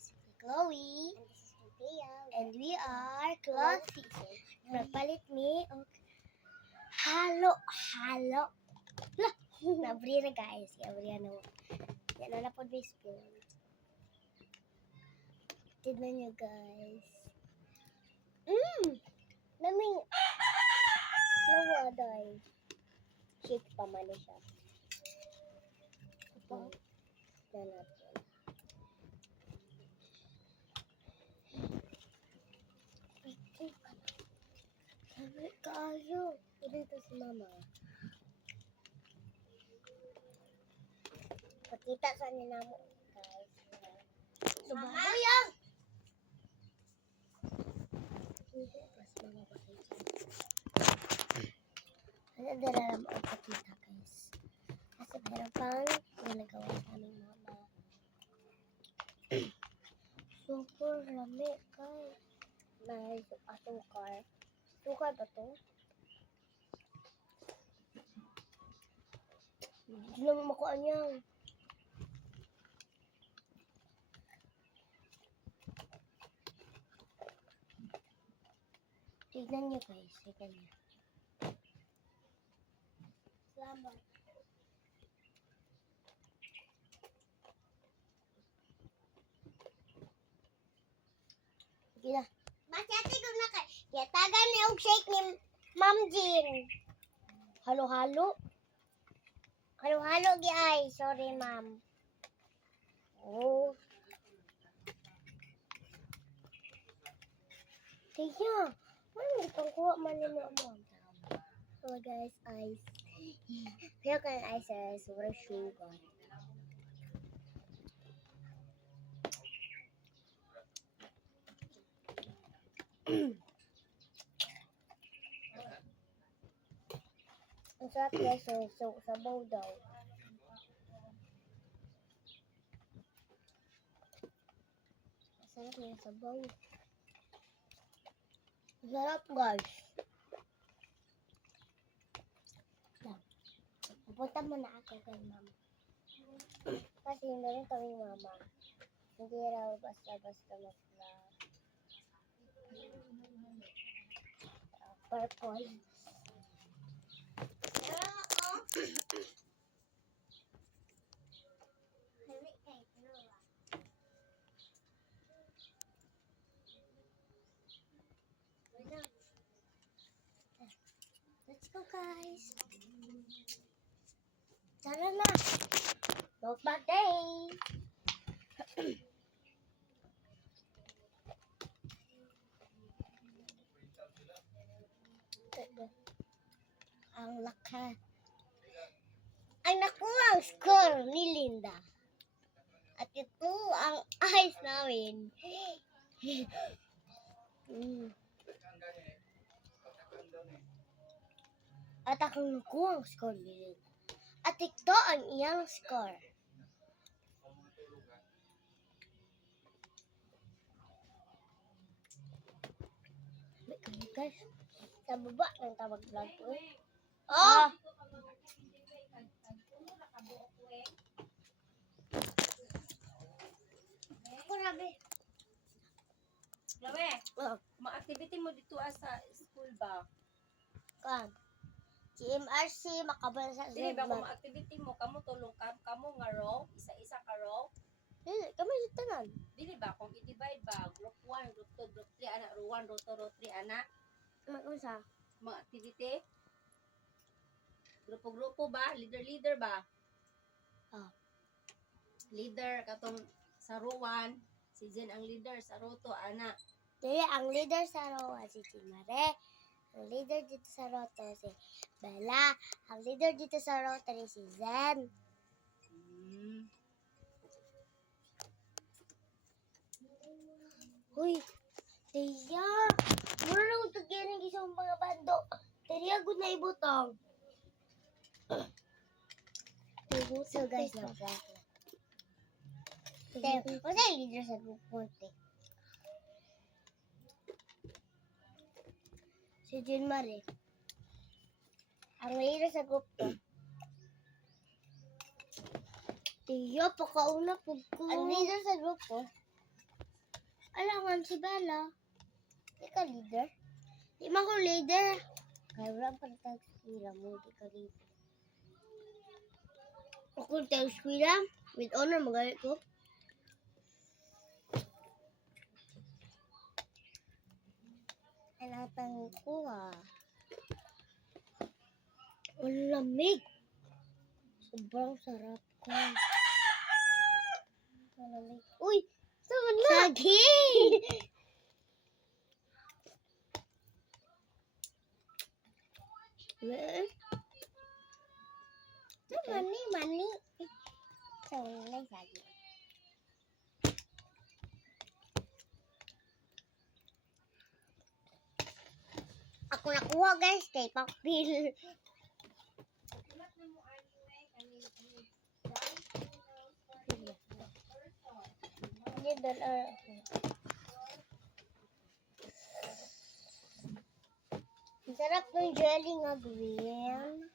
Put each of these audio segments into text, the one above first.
is Chloe. And this is Sophia. And we are Clothy. Nagpalit me og halo. Lah, nabri na guys. Nabri na. Yan na po may spoon. Tignan nyo guys. Naming nawaday. Shake pa man siya. Ito. Yan natin. Sabi kayo. Ilan to si mama. Pakita sa nila mo guys. Subayang! Pas mama pa kayo. Ano dala lang ang pakita guys. Kasi meron pang ginagawa sa aming mama. Super lami guys. May asukar. Asukar ba to? Hindi naman makuha niya. Tignan niyo guys. Tignan niyo. Salamat. Sige na. Masyati ko na kay. Yatagan niya og shake ni Ma'am Jean. Halo-halo. Halo-halo gi ay. Sorry ma'am. Oh. Kaya. Ano itong kuha man ni ma'am? Oh guys, ice. Kaya kan ice is super sugar. Ang sarap guys, so sabaw daw. Ang sarap ng sabaw. Ang sarap guys. Pupunta muna ako kay mama. Kasi meron kaming mama. Hindi raw basta-basta mag-vlog. Purple. Let's go guys. Tara na. Notebook day. Ang laka. Ang nakuha ang score ni Linda. At ito ang eyes namin. At akong nakuha ang score ni Linda. At ito ang iyang score. Guys, sa baba ng tawag vlog ko. Oh! Ako rabi. Lawe, Oh, ma-activity mo dito sa school ba? kan. GMRC makabala sa Dili ba kung Zedman. ma-activity mo, kamo tulong kamo nga row, isa-isa ka row? Dili, kami sa tanan. Dili ba kung i-divide ba group 1, group 2, group 3 ana, row 1, row 2, row 3 ana, Mag-usa. mga activity? Grupo-grupo ba? Leader ba? Oh. Leader katong sa row 1, si Jen ang leader sa row 2 ana. Dili, ang leader sa Roa si Chimare. Ang leader dito sa Roto si Bella. Ang leader dito sa Rotary si Zen. Uy, Tia! Mura na ito kining isang mga bando. Tia, good na ibutang. So guys, na-prank na. Tia, wala yung leader sa grupo. Si Jean Marie. Ang leader sa grupo. Tiyo, pakauna po ko. Ang leader sa grupo. Alangan si Bella. Di ka leader? Di man ko leader. Kaya wala pa rin tayo eskwela mo. Di ka leader. Ako tayo eskwela. With honor, magalit ko. Alatang ko Ang lamig. Sobrang sarap ko. Malamig. Uy! Saan na? Saging! Mani. Saan na saging? Ako nakuha guys kay Pakpil. Hindi doon Ang sarap ng jelly nga green.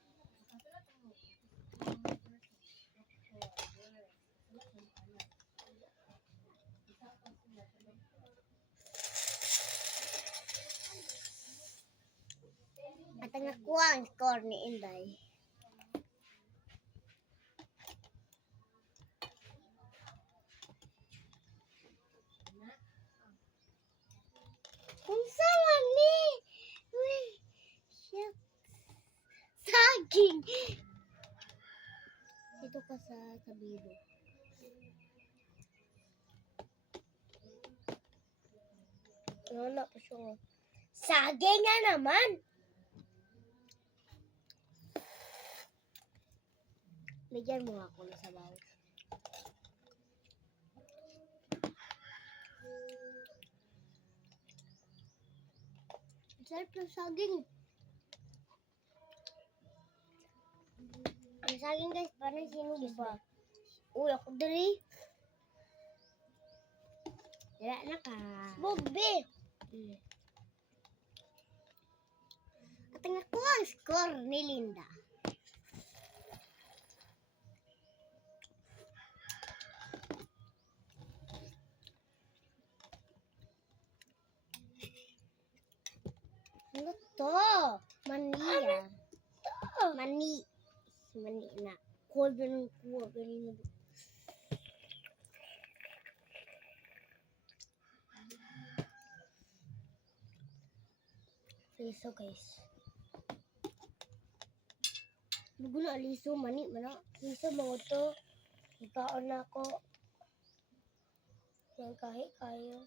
At ang nakuha ang score ni Inday. Kung saan ni? Uy, shit. Saging. Dito ka sa biro. Wala pa siya. Saging nga naman. Bigyan mo ako ng sabaw. Sarap ng saging. Ang saging guys, parang sinugis ba? Uy, ako dali. Wala na ka. Bobby! At ang nakuha ang score ni Linda. Ano to? Mani Mani. Mani na. Kuha ganun. Liso guys. Nagulo liso mani mana. Liso mga to. Ikaon na ako. Yan kahit kayo.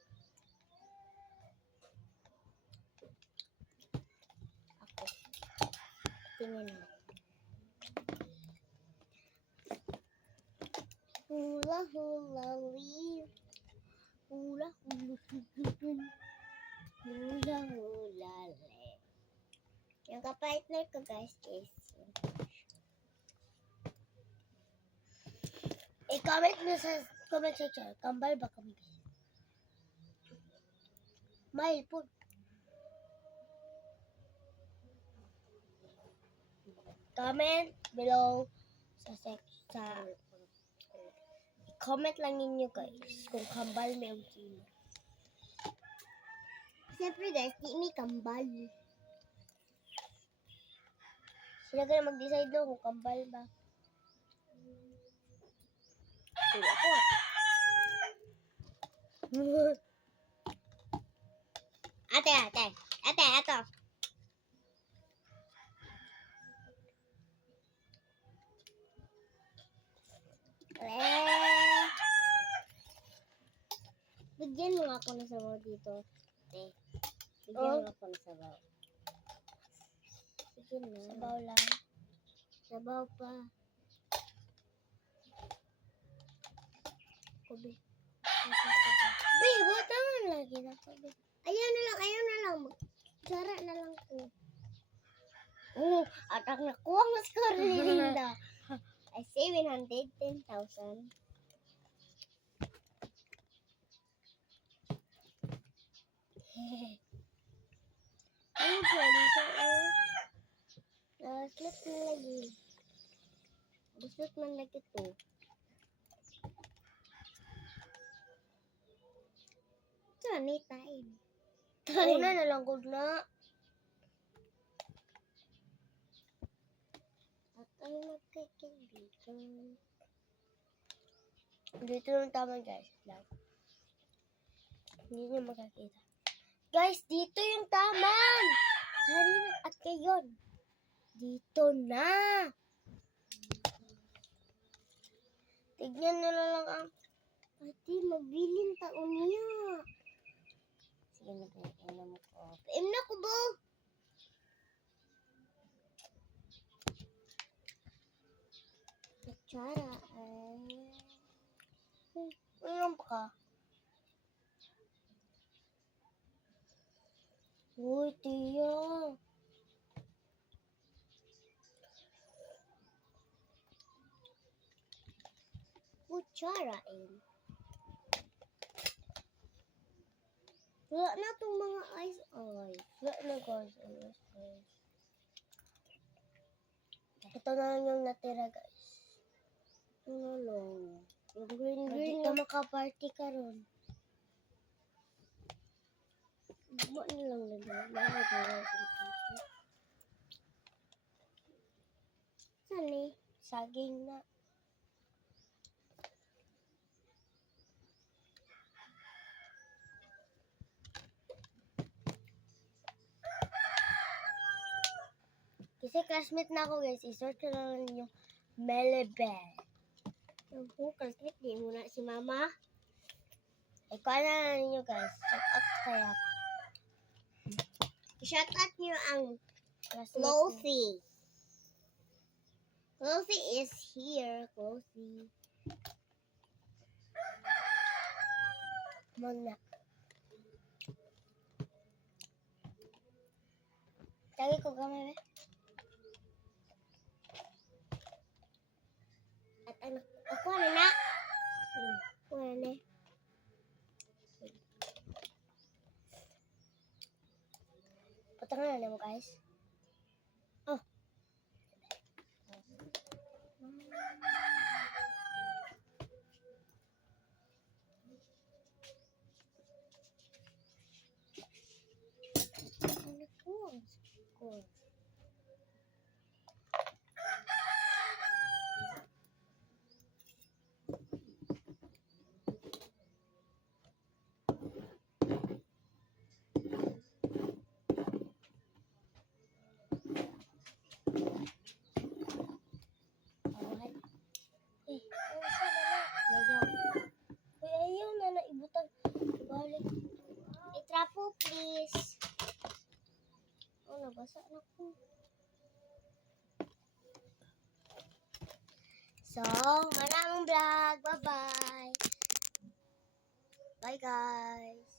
Ako. Tingnan mo. Hula hula wee. Hula hula hula. Hula hula le. Yung kapartner ko guys is i-comment nyo sa comment section. Kambal ba kami guys? Mahal po. Comment below sa comment lang ninyo guys kung kambal may ang sino. Siyempre guys, di may kambal. Sila ka na mag-decide doon kung kambal ba. Ito ako. Ate. Ito. Bigyan mo ako ng sabaw dito. Bigyan mo ako ng sabaw. Bigyan na. Sabaw lang. Sabaw pa. Kobe. Buta nga lagi na kobe. Ayaw na lang. Magsara na lang ko. At ang nakuha ng score ni Linda ay 710,000. Ano po, dito slip na lagi. Busot man lagi ito. Anytime. Una na lang gud na. At ay magkikaibigan. Dito yung taman guys. Lang. Hindi nyo makakita. Guys, dito yung taman! Halina at kayon. Dito na. Tignan nyo na lang ang... Pati, mabiling taon niya. Sige, mag-ina mo ko. Paim na ko ba? Kutsara ay... Ano ka? Uy, tiyo. Kutsara eh. Wala na itong mga ice. Wala na guys. Ito na lang yung natira guys. Ito na lang. Yung green na makaparty ka ron. Buwan na lang nila. Saan eh? Saging na. Kasi classmate na ako guys, isort ko na lang yung Melibel. Yung classmate, di muna si mama. Ikaw na lang ninyo guys, shout out kaya. Shout out nyo ang Clothy. Clothy is here, Clothy. Muna. Tagi ko gamay ba? At anak, ako na na. Ako na na. Patangan na mo guys. Oh. Ano ko? Score. Ayaw na naibutang balik. Itrapo please. Oh, nabasa na ko. So, wala mong vlog. Bye-bye. Bye guys.